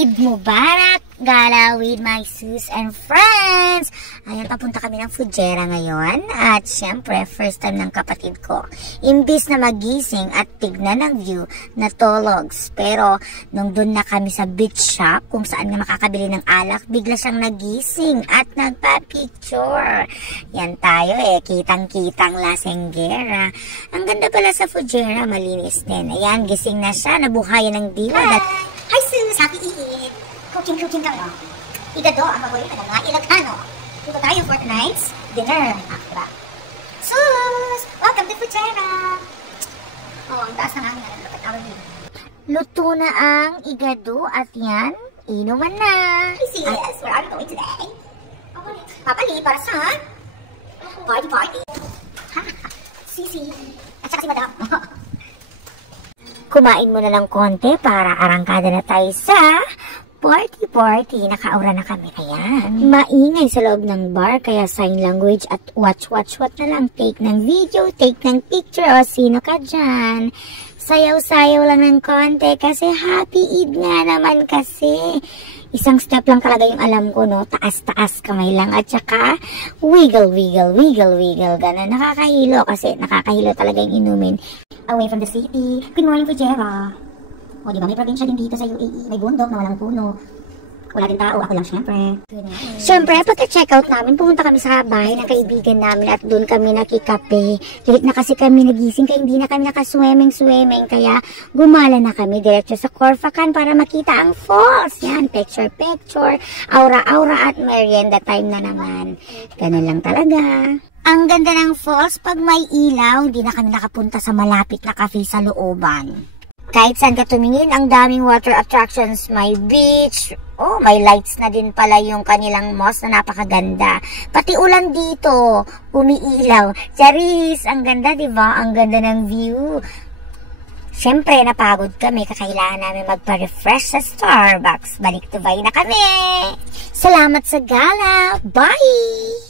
Eid Mubarak! Gala with my sis and friends! Ayan, papunta kami ng Fujairah ngayon. At syempre, first time ng kapatid ko. Imbis na magising at tignan ng view, natologs. Pero, nung dun na kami sa beach shop, kung saan nga makakabili ng alak, bigla siyang nagising at nagpa-picture. Yan tayo kitang-kitang lasenggera. Ang ganda pala sa Fujairah, malinis din. Ayan, gising na siya, nabuhayan ng diwa. Hi sis! Happy Eid! Cooking kami. Igado ang paborito ng mga Ilocano. Dito tayo for tonight's dinner. Diba? Sus! Welcome to Fujairah! Ang taas na namin. Luto na ang igado at yan, inuman na. Hi sis! Where are you going today? Papali para sa party. Sisi. At saka si Madam. Kumain mo na lang konti para arangkada na tayo sa party. Nakaura na kami. Ayan. Maingay sa loob ng bar, kaya sign language at watch na lang. Take ng video, take ng picture, o sino ka dyan. Sayaw-sayaw lang ng konti kasi happy Eid nga naman kasi. Isang step lang talaga yung alam ko, no? Taas-taas kamay lang at saka wiggle. Ganun. Nakakahilo kasi nakakahilo talaga yung inumin. Away from the city. Good morning, Fujairah. O, diba? May probinsya din dito sa UAE. May bundok na walang puno. Wala din tao. Ako lang, syempre. Syempre, pagka-check out namin, pumunta kami sa bahay ng kaibigan namin at doon kami nakikape. Late na kasi kami nagising kaya hindi na kami nakaswimming. Kaya gumala na kami diretso sa Khorfakan para makita ang falls. Yan, picture, aura-aura at merienda time na naman. Ganun lang talaga. Ang ganda ng falls pag may ilaw, hindi na kami nakapunta sa malapit na cafe sa looban. Kahit saan ka tumingin, ang daming water attractions, may beach, may lights na din pala yung kanilang mosque na napakaganda. Pati ulan dito, umiilaw. Charis, ang ganda, diba? Ang ganda ng view. Siyempre, napagod kami, kakailangan namin magpa-refresh sa Starbucks. Balik to Dubai na kami! Salamat sa gala! Bye!